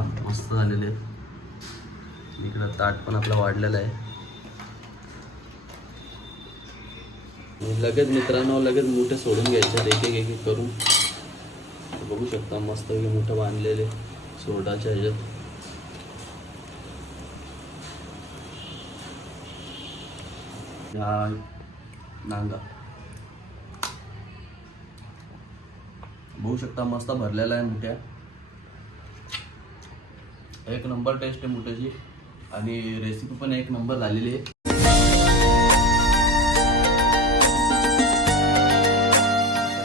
मस्त झालेले आहेत. इकडं ताट पण आपला वाढलेला आहे. लगेच मित्रांनो लगेच मोठे सोडून घ्यायचे एक एक एक करून. बघू शकता मस्त मोठं बांधलेले सोडाच्या ह्याच्यात. हा नांगा बघू शकता मस्त भरलेला आहे मोठ्या. एक नंबर टेस्ट आहे मोठ्याची आणि रेसिपी पण एक नंबर झालेली आहे.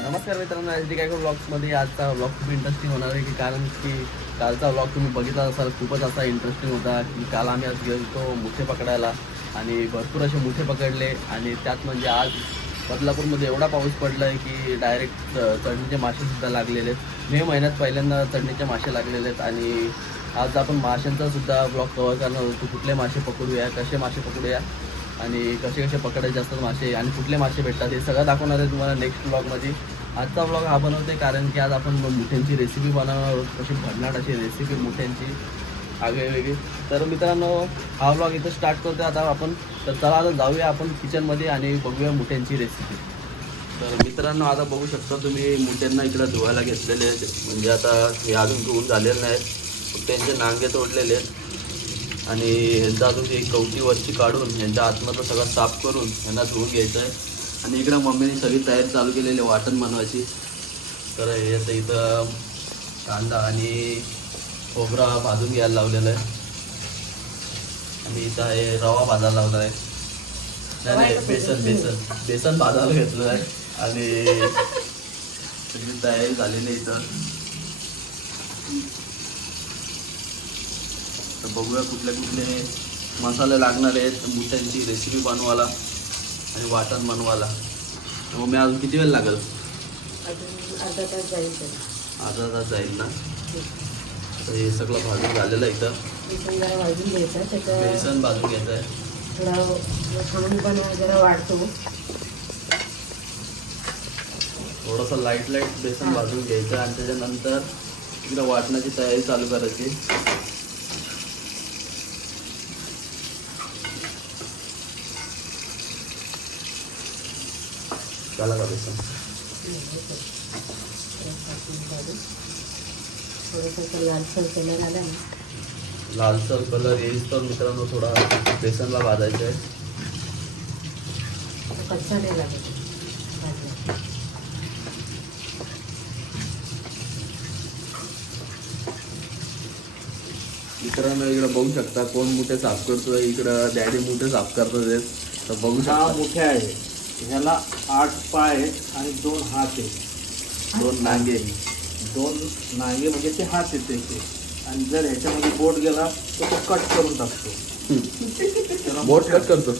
नमस्कार मित्रांनो, एच डी कायको ब्लॉग्समध्ये आजचा ब्लॉग खूप इंटरेस्टिंग होणार आहे कारण की कालचा ब्लॉग तुम्ही बघितला असाल. खूपच असा इंटरेस्टिंग होता की काल आम्ही आज गेलो मुठे पकडायला आणि भरपूर असे मुठे पकडले. आणि त्यात म्हणजे आज बदलापूरमध्ये एवढा पाऊस पडला आहे की डायरेक्ट चढणीचे मासेसुद्धा लागलेले आहेत. मे महिन्यात पहिल्यांदा चढणीचे मासे लागलेले आहेत. आणि आज आपण माशांचा सुद्धा ब्लॉग कव्हर करणार होतो. कुठले मासे पकडूया, कसे मासे पकडूया आणि कसे कसे पकडायचे असतात मासे आणि कुठले मासे भेटतात हे सगळं दाखवणार आहे तुम्हाला नेक्स्ट ब्लॉगमध्ये. आजचा ब्लॉग हा बनवते कारण की आज आपण मुठ्यांची रेसिपी बनवणार आहोत. कशी भन्नाट अशी रेसिपी मुठ्यांची वेगळी. तर मित्रांनो हा ब्लॉग इथं स्टार्ट करतो आता आपण. तर चला आता जाऊया आपण किचनमध्ये आणि बघूया मुठ्यांची रेसिपी. तर मित्रांनो आता बघू शकता तुम्ही मुठ्यांना इकडं धुवायला घेतलेले आहेत. म्हणजे आता हे अजून धुवून झालेलं नाही, त्यांचे नांगे तोडलेले आहेत आणि ह्यांचा अजून एक कवटी वरची काढून यांच्या आतमधलं सगळं साफ करून यांना धुवून घ्यायचं आहे. आणि इकडं मम्मीने सगळी तयारी चालू केलेली वाटण बनवायची. तर याचं इथं कांदा आणि खोबरा भाजून घ्यायला लावलेलं आहे आणि इथं आहे रवा भाजायला लावला आहे. नाही बेसन भाजायला घेतलं आहे आणि सगळी तयारी झालेली आहे इथं. तर बघूया कुठले कुठले मसाले लागणार आहेत मुठ्यांची रेसिपी बनवायला आणि वाटण बनवायला. मग मी अजून किती वेळ लागेल? अर्धा तास जाईल. अर्धा तास जाईल ना. तर हे सगळं भाजून झालेलं आहे. इथं बेसन जरा भाजून घ्यायचं, त्याचं बेसन भाजून घ्यायचं आहे. थोडा खमंगपणा जरा वाढतो. थोडंसं लाईट बेसन भाजून घ्यायचं आणि त्याच्यानंतर इकडं वाटण्याची तयारी चालू करायची. झाला का बेसन? थोडंसं लालसर कलर आला ना, लालसर कलर येईल तर मित्रांनो थोडा बेसनला भाजायचं आहे. कच्चा नाही लागत. मित्रांनो इकडं बघू शकता कोण मुठे साफ करतोय. इकडं डॅडी मुठे साफ करतोय. तर बघू शकता मोठे आहे. ह्याला 8 पाय आहेत आणि 2 हात आहेत. 2 नांगे. 2 नांगे म्हणजे ते हात येते ते. आणि जर ह्याच्यामध्ये बोट गेला तर तो कट करून टाकतो. त्याला बोट कट करतो.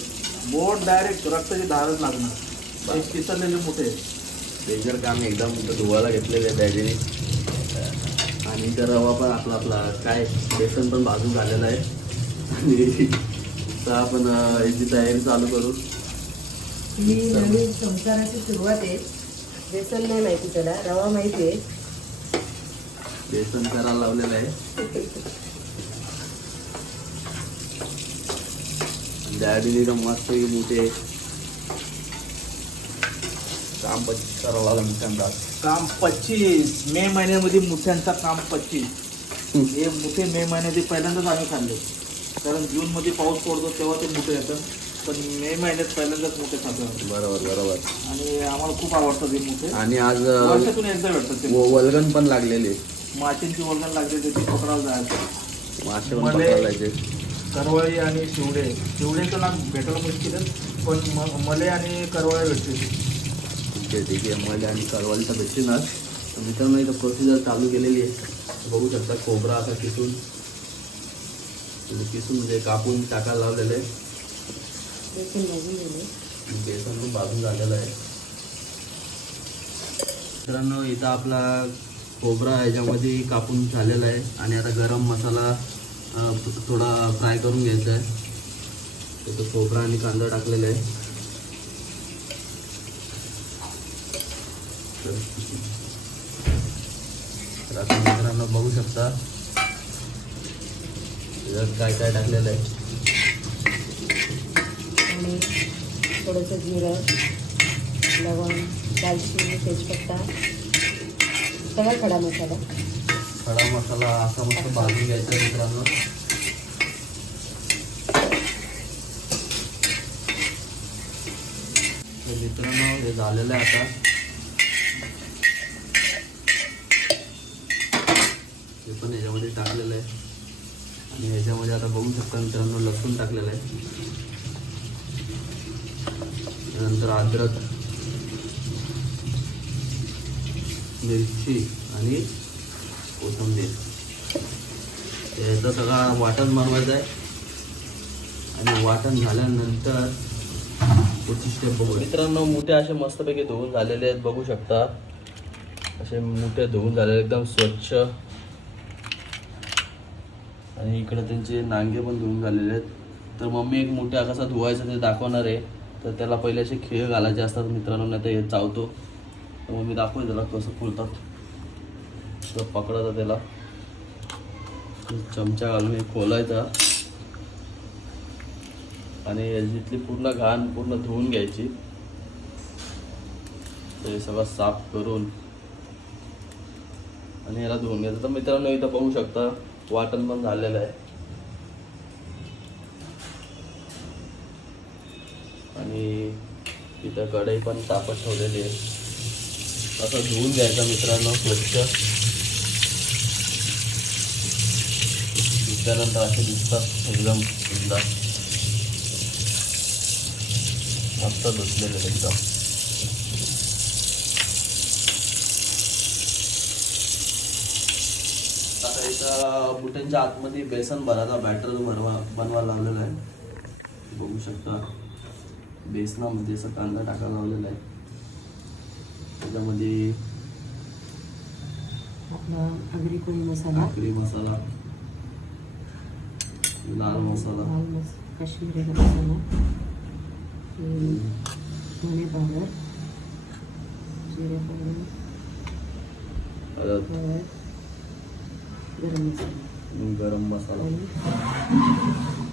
बोट डायरेक्ट रक्ताची धारच लागणार. एक पिसरलेले मोठे डेंजर काम एकदम धुवायला घेतलेले आहे डॅडीने. आणि इथं रवा पण आपला काय बेसन पण भाजून झालेलं आहे. आणि तर आपण याची तयारी चालू करू. ही नवीन संसाराची सुरुवात आहे. बेसन नाही माहिती, त्याला रवा माहिती आहे. बेसन करायला लावलेलं आहे. डॅडीने मस्त मोठे काम करावं लागलं मित्रांनो. काम 25 मे महिन्यामध्ये मुठ्यांचा काम 25. हे मुठे मे महिन्यामध्ये पहिल्यांदाच आम्ही खाल्ले. कारण जूनमध्ये पाऊस पडतो तेव्हा ते मुठे येतात, पण मे महिन्यात पहिल्यांदाच मुठे खातो. बरोबर. आणि आम्हाला खूप आवडतात हे मुठे. आणि आज वर्षातून एकदा भेटतात ते. वल्गन पण लागलेले. माशांची वल्गन लागले ते पकडायला जायचं. मासे पण पकडायला जायचे. करवळी आणि शिवडेचं नाम भेटायला मुश्किलच, पण मले आणि करवळे भेटते. ठीक आहे. मले आणि करवाली तर भेटणार. मित्रांनो इथं प्रोसिजर चालू केलेली आहे. बघू शकता खोबरा आता किसून म्हणजे कापून टाकायला लावलेलं आहे. बेसन पण भाजून झालेलं आहे. मित्रांनो इथं आपला खोबरा ह्याच्यामध्ये कापून झालेला आहे आणि आता गरम मसाला थोडा फ्राय करून घ्यायचा आहे. त्याचं खोबरा आणि कांदा टाकलेला आहे. तर आता मित्रांनो बघू शकता त्याच्यात काय काय टाकलेलं आहे. आणि थोडंसं जिरं, लवंग, दालचिनी, तेजपत्ता, सगळा खडा मसाला. खडा मसाला असा मस्त भाजून घ्यायचा मित्रांनो. तर मित्रांनो हे झालेलं आहे आता. हे पण ह्याच्यामध्ये टाकलेलं आहे आणि ह्याच्यामध्ये आता बघू शकता मित्रांनो लसूण टाकलेलं आहे. त्यानंतर अद्रक, मिरची आणि कोथिंबीर. याचं सगळं वाटण बनवायचं आहे आणि वाटण झाल्यानंतर पुढची स्टेप बघू. मित्रांनो मुठे असे मस्तपैकी धुवून झालेले आहेत, बघू शकता. असे मुठे धुवून झालेले एकदम स्वच्छ. आणि इकडे त्यांचे नांगे पण धुवून झालेले आहेत. तर मम्मी एक मुठे कसा धुवायचा ते दाखवणार आहे. तर त्याला पहिले असे खीळ घालायचे असतात मित्रांनो, नाही तर हे चावतो. तर मम्मी दाखवते त्याला कसं फुलतात. तर पकडायचा त्याला, चमचा घालून हे खोलायचा आणि याच्यातली पूर्ण घाण पूर्ण धुवून घ्यायची. तर हे सगळं साफ करून आणि याला धुवून घ्यायचं. तर मित्रांनो इथं बघू शकता वाटण पण झालेलं आहे आणि इथं कढई पण तापत ठेवलेली आहे. असं धुवून घ्यायचं मित्रांनो स्वच्छ. धुतल्यानंतर असे दिसतात एकदम सुंदर, मस्त धुतलेले एकदम. आता इथं बुट्यांच्या आतमध्ये बेसन भरायचा बॅटर बनवायला लावलेला आहे. बघू शकता बेसनामध्ये असं कांदा टाकायला लावलेला आहे. त्याच्यामध्ये आपला आगरी कोळी मसाला, आगरी मसाला, लाल मसाला, काश्मीरी मसाला, धने पावडर, जिरे पावडर, हळद, गरम मसाला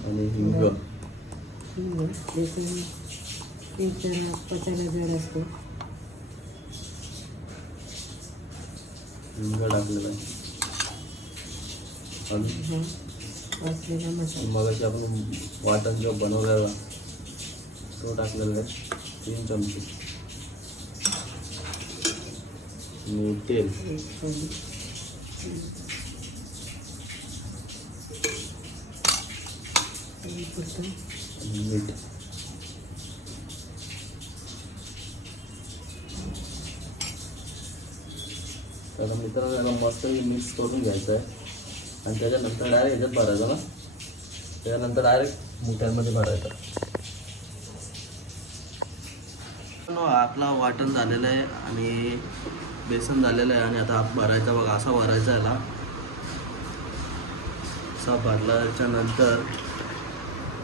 आणि हिंग. बेसन एक जरा पचायला जड असतो. हिंग टाकलेला आहे. वाचलेला मसाला, मग आपण वाटण जो बनवलेला तो टाकलेला आहे 3 चमचे. आणि तेल, आणि मीठ. तर मित्रांनो याला मस्त मिक्स करून घ्यायचं आहे आणि त्याच्यानंतर डायरेक्ट ह्याच्यात भरायचं ना. त्याच्यानंतर डायरेक्ट मुठ्यांमध्ये भरायचं. आपला वाटण झालेलं आहे आणि बेसन झालेलं आहे आणि आता भरायचा बघा. असा भरायचा याला. असा भरल्याच्या नंतर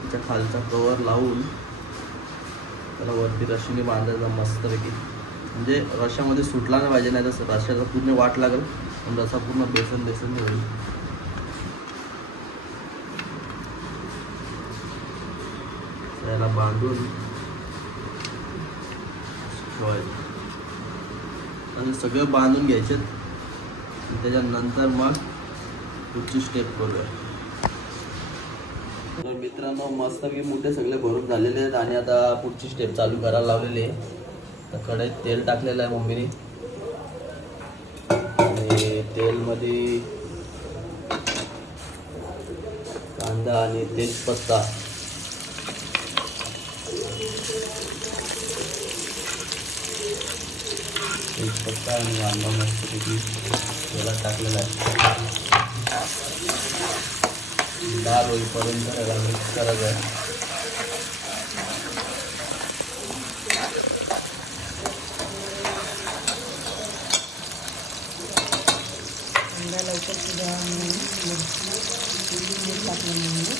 त्याच्या खालचा कवर लावून त्याला वरती रशीने बांधायचा मस्तपैकी. म्हणजे रश्यामध्ये सुटला नाही पाहिजे, नाही तर रश्याचा पूर्ण वाट लागेल पण रसा पूर्ण बेसन बेसन होईल. त्याला बांधून ठेवायचं आणि सगळं बांधून घ्यायचे. त्याच्यानंतर मग पुढची स्टेप करूया. तर मित्रांनो मस्तपैकी मोठे सगळे भरून झालेले आहेत आणि आता पुढची स्टेप चालू करायला लावलेली आहे. तर कढईत तेल टाकलेलं आहे मम्मीने आणि तेलमध्ये कांदा आणि तेजपत्ता, आणि कांदा मस्तपैकी तेलात टाकलेला आहे. लाल होईपर्यंत त्याला मिक्स करायचं आहे. लवकर शिजा मीठ टाकल्यामुळे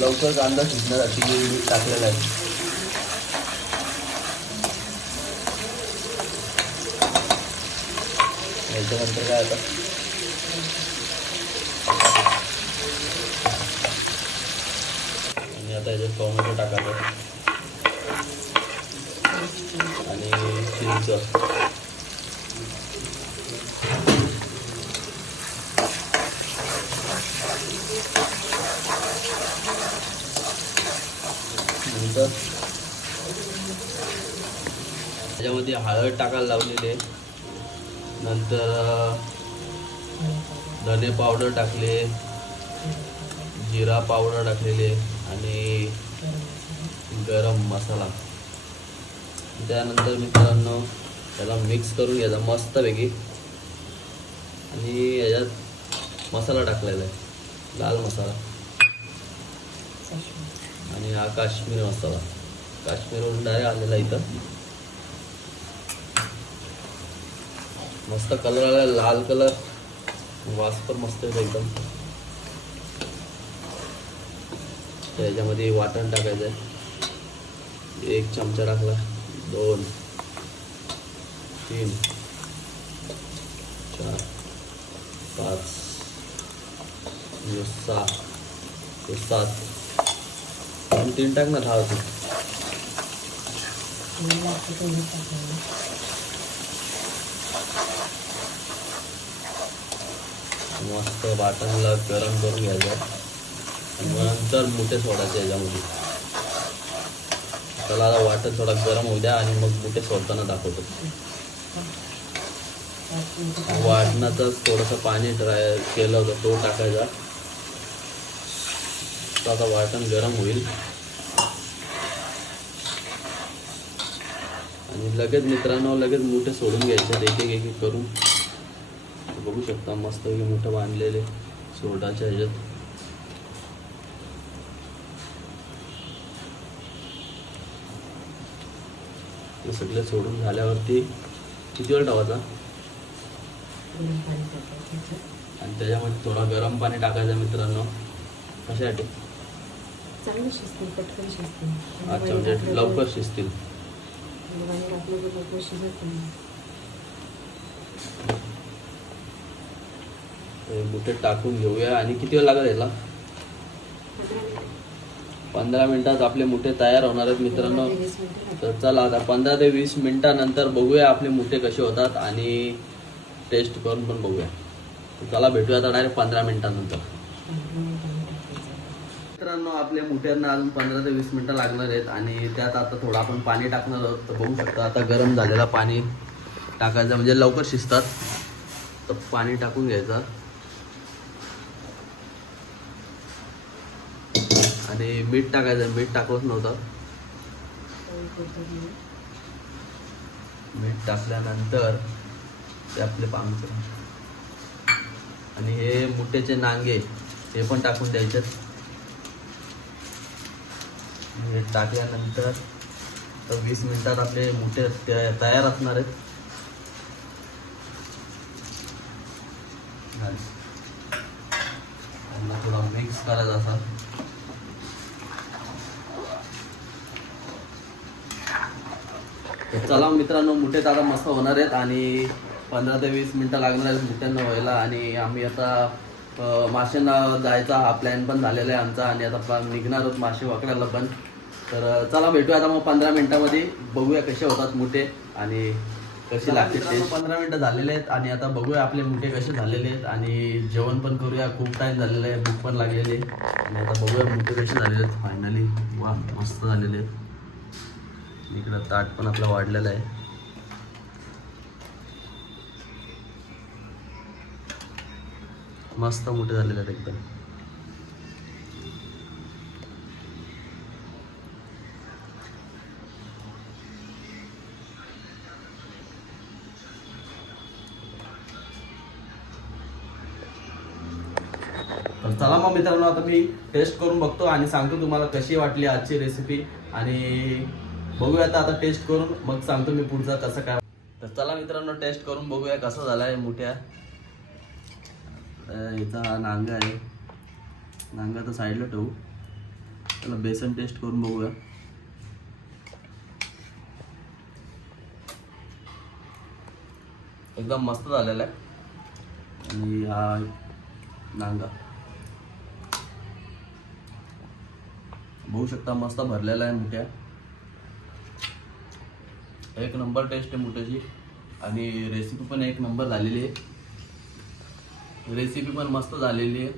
लवकर कांदा शिजण्यासाठी मीठ टाकलेलं आहे. याच्यानंतर काय आता आणि आता याच्यात टोमॅटो टाकायचं आणि चिंच. नंतर त्याच्यामध्ये हळद टाकायला लावलेली आहे. नंतर धने पावडर टाकले, जिरा पावडर टाकलेले आणि गरम मसाला. त्यानंतर मित्रांनो त्याला मिक्स करून घ्यायचा मस्तपैकी. आणि याच्यात मसाला टाकलेला आहे, लाल मसाला आणि हा काश्मीरी मसाला. काश्मीरवरून डायरेक्ट आलेला इथं. मस्त कलर आला, लाल कलर, वास पण मस्त येतो एकदम. त्याच्यामध्ये वाटण टाकायचं आहे. 1 चमचा टाकला, 2, 3, 4, 5, 6, 7 आणि 3 टाक ना, 10 होते. मस्त वाटणला गरम करून घ्यायचं आणि नंतर मुठे सोडायचे याच्यामध्ये. त्याला आता वाटण थोडा गरम होऊ द्या आणि मग मुठे सोडताना दाखवतो. वाटणातच थोडंसं पाणी ड्राय केलं होतं तो टाकायचा. तर आता वाटण गरम होईल आणि लगेच मित्रांनो लगेच मुठे सोडून घ्यायचे एक एक करून. बघू शकता मस्त मोठं बांधलेले सोडाच्या ह्याच्यात. ते सगळे सोडून झाल्यावरती किती वेळ ठेवायचा आणि त्याच्यामध्ये थोडा गरम पाणी टाकायचं मित्रांनो. कशासाठी? चांगलं शिजतील, पटकन शिजतील. अच्छा, म्हणजे लवकर शिजतील. मुठे टाकून घेऊया आणि किती वेळ लागेल याला? 15 मिनिटात आपले मुठे तयार होणार आहेत मित्रांनो. तर चला आता 15 ते 20 मिनिटानंतर बघूया आपले मुठे कसे होतात आणि टेस्ट करून पण बघूया. चला भेटूया आता डायरेक्ट 15 मिनिटानंतर. मित्रांनो आपल्या मुठ्यांना अजून 15 ते 20 मिनिटं लागणार आहेत आणि त्यात आता थोडं आपण पाणी टाकणार आहोत. तर बघू शकता आता गरम झालेला पाणी टाकायचं म्हणजे लवकर शिजतात. तर पाणी टाकून घ्यायचं आणि मीठ टाकायचं. मीठ टाकवत नव्हतं. मीठ टाकल्यानंतर ते आपले पामचे आणि हे मुठेचे नांगे हे पण टाकून द्यायचे. हे टाकल्यानंतर तर 20 मिनिटात आपले मुठे तयार असणार आहेत. त्यांना थोडा मिक्स करायचा असा. चला मित्रांनो मुठे आता मस्त होणार आहेत आणि 15 ते 20 मिनिटं लागणार आहेत मुठ्यांना व्हायला. आणि आम्ही आता माशांना जायचा हा प्लॅन पण झालेला आहे आमचा आणि आता निघणार आहोत मासे पकडायला पण. तर चला भेटूया आता मग 15 मिनिटांमध्ये. बघूया कसे होतात मुठे आणि कशी लागते टेस्ट. 15 मिनिटं झालेले आहेत आणि आता बघूया आपले मुठे कसे झालेले आहेत आणि जेवण पण करूया. खूप टाईम झालेला आहे, भूक पण लागलेली आहे आणि आता बघूया मुठे कसे झालेले आहेत फायनली. वा मस्त झालेले आहेत. इकडं ताट पण आपला वाढलेला आहे. मस्त मोठे झालेले आहेत एकदम. तर चला मग मित्रांनो आता मी टेस्ट करून बघतो आणि सांगतो तुम्हाला कशी वाटली आजची रेसिपी. आणि बघूया आता टेस्ट करून मग सांगतो मी पुढचा कसं काय. तर चला मित्रांनो टेस्ट करून बघूया कसं झालं आहे मुठ्या. याचा नांगा आहे, नांगा तर साईडला ठेवू. त्याला बेसन टेस्ट करून बघूया. एकदम मस्त झालेला आहे. आणि हा नांगा बघू शकता, मस्त भरलेला आहे मुठ्या. एक नंबर टेस्ट आहे मुठ्याची आणि रेसिपी पण एक नंबर झालेली आहे. रेसिपी पण मस्त झालेली आहे.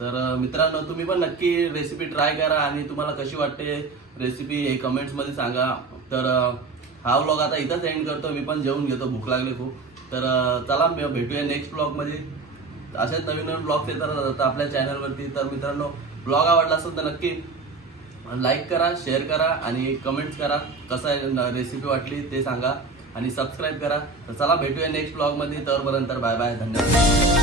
तर मित्रांनो, तुम्ही पण नक्की रेसिपी ट्राय करा आणि तुम्हाला कशी वाटते रेसिपी हे कमेंट्समध्ये सांगा. तर हा व्लॉग आता इथंच एंड करतो. मी पण जेवून घेतो, भूक लागली खूप. तर चला भेटूया नेक्स्ट ब्लॉगमध्ये. असेच नवीन नवीन ब्लॉग्स येतात राहतात आपल्या चॅनलवरती. तर मित्रांनो, ब्लॉग आवडला असेल तर नक्की लाईक करा, शेअर करा आणि कमेंट्स करा. कसं आहे रेसिपी वाटली ते सांगा आणि सबस्क्राईब करा. तर चला भेटूया नेक्स्ट ब्लॉगमध्ये. तोपर्यंत बाय बाय, धन्यवाद.